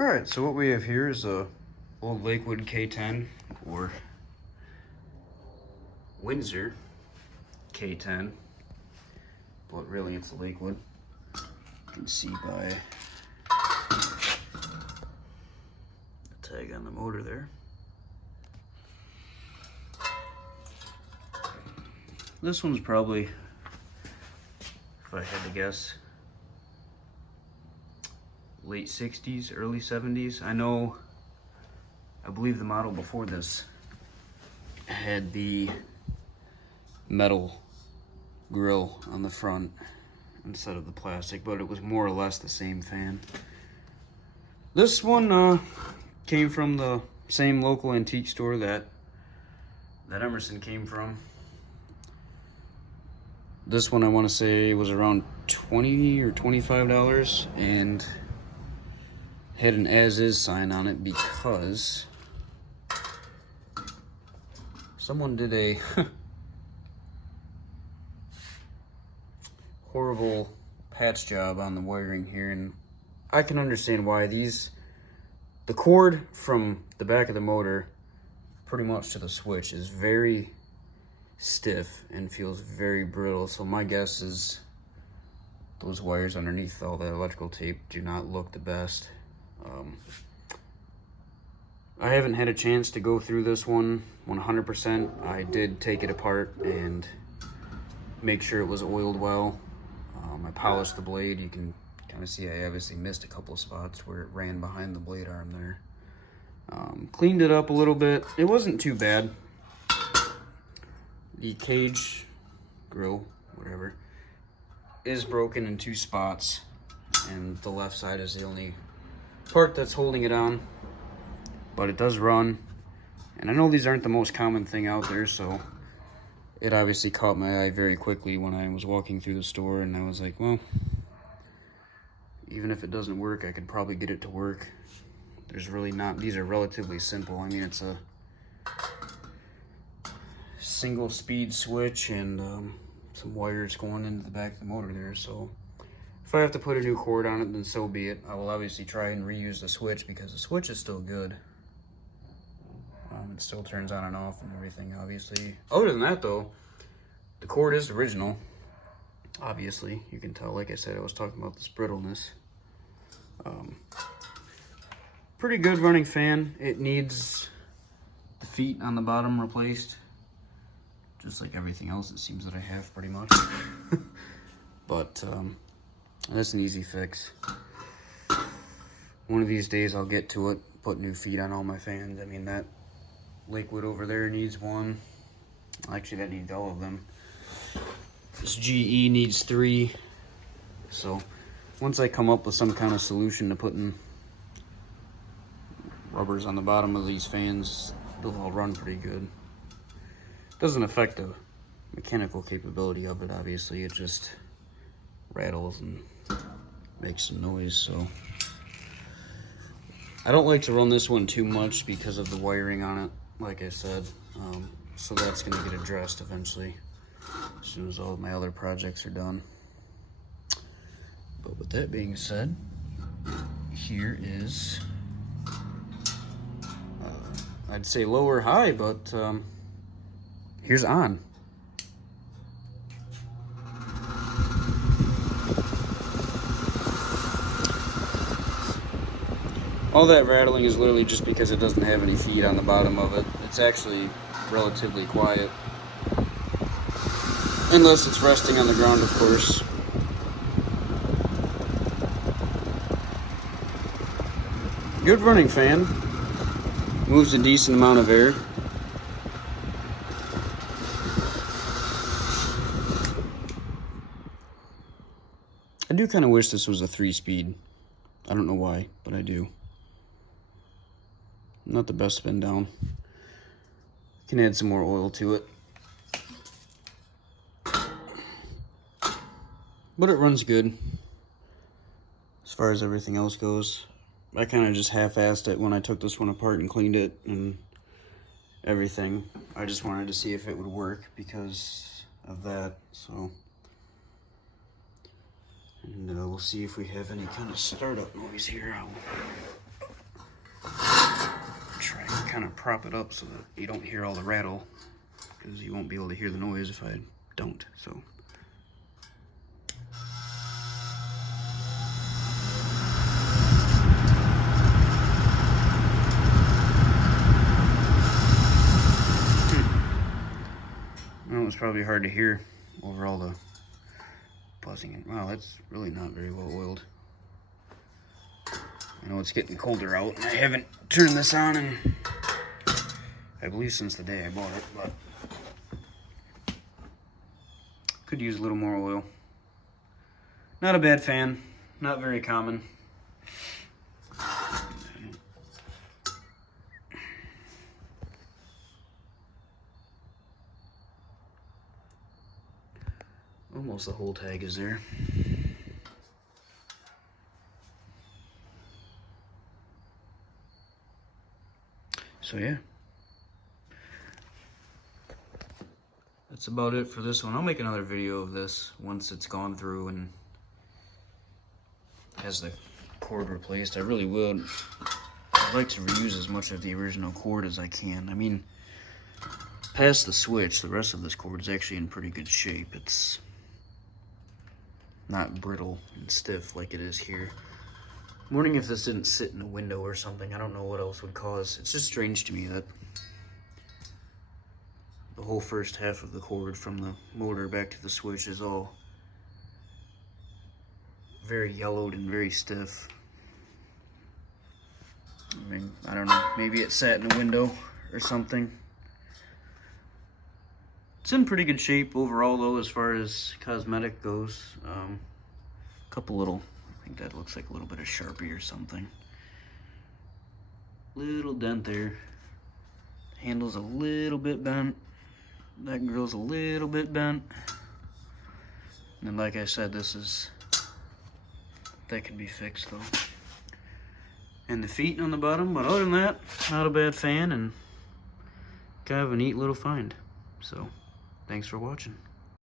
Alright, so what we have here is a old Lakewood K-10 or Windsor K-10, but really it's a Lakewood. You can see by the tag on the motor there. This one's probably, if I had to guess, late 60s, early 70s. I believe the model before this had the metal grill on the front instead of the plastic, but it was more or less the same fan. This one came from the same local antique store that Emerson came from. This one I want to say was around $20 or $25 and had an as-is sign on it because someone did a horrible patch job on the wiring here, and I can understand why. The cord from the back of the motor pretty much to the switch is very stiff and feels very brittle, so my guess is those wires underneath all the electrical tape do not look the best. I haven't had a chance to go through this one 100%. I did take it apart and make sure it was oiled well. I polished the blade. You can kind of see I obviously missed a couple of spots where it ran behind the blade arm there. Cleaned it up a little bit. It wasn't too bad. The cage grill, whatever, is broken in two spots, and the left side is the only part that's holding it on, but it does run. And I know these aren't the most common thing out there, so it obviously caught my eye very quickly when I was walking through the store, and I was like, well, even if it doesn't work, I could probably get it to work. There's really not, these are relatively simple. I mean, it's a single speed switch and some wires going into the back of the motor there, so if I have to put a new cord on it, then so be it. I will obviously try and reuse the switch because the switch is still good. It still turns on and off and everything, obviously. Other than that though, the cord is original. Obviously, you can tell, like I said, I was talking about this brittleness. Pretty good running fan. It needs the feet on the bottom replaced, just like everything else it seems that I have pretty much. But that's an easy fix. One of these days I'll get to it, put new feet on all my fans. I mean, that Lakewood over there needs one. Actually, that needs all of them. This GE needs 3. So once I come up with some kind of solution to putting rubbers on the bottom of these fans, they'll all run pretty good. Doesn't affect the mechanical capability of it, obviously. It just rattles and makes some noise. So I don't like to run this one too much because of the wiring on it, like I said. So that's going to get addressed eventually as soon as all of my other projects are done. But with that being said, here is I'd say low or high, but here's on. All that rattling is literally just because it doesn't have any feet on the bottom of it. It's actually relatively quiet. Unless it's resting on the ground, of course. Good running fan. Moves a decent amount of air. I do kind of wish this was a 3-speed. I don't know why, but I do. Not the best spin down. Can add some more oil to it. But it runs good as far as everything else goes. I kind of just half-assed it when I took this one apart and cleaned it and everything. I just wanted to see if it would work because of that, so. And we'll see if we have any kind of startup noise here. kind of prop it up so that you don't hear all the rattle, because you won't be able to hear the noise if I don't. So well, it's probably hard to hear over all the buzzing. And wow, that's really not very well oiled. I know it's getting colder out, and I haven't turned this on in, I believe, since the day I bought it, but could use a little more oil. Not a bad fan, not very common. Almost the whole tag is there. So yeah, that's about it for this one. I'll make another video of this once it's gone through and has the cord replaced. I really would. I'd like to reuse as much of the original cord as I can. I mean, past the switch, the rest of this cord is actually in pretty good shape. It's not brittle and stiff like it is here. I'm wondering if this didn't sit in a window or something. I don't know what else would cause. It's just strange to me that the whole first half of the cord from the motor back to the switch is all very yellowed and very stiff. I mean, I don't know. Maybe it sat in a window or something. It's in pretty good shape overall, though, as far as cosmetic goes. A couple little, I think that looks like a little bit of Sharpie or something. Little dent there. Handle's a little bit bent. That grill's a little bit bent. And then, like I said, that can be fixed, though. And the feet on the bottom, but other than that, not a bad fan and kind of a neat little find. So, thanks for watching.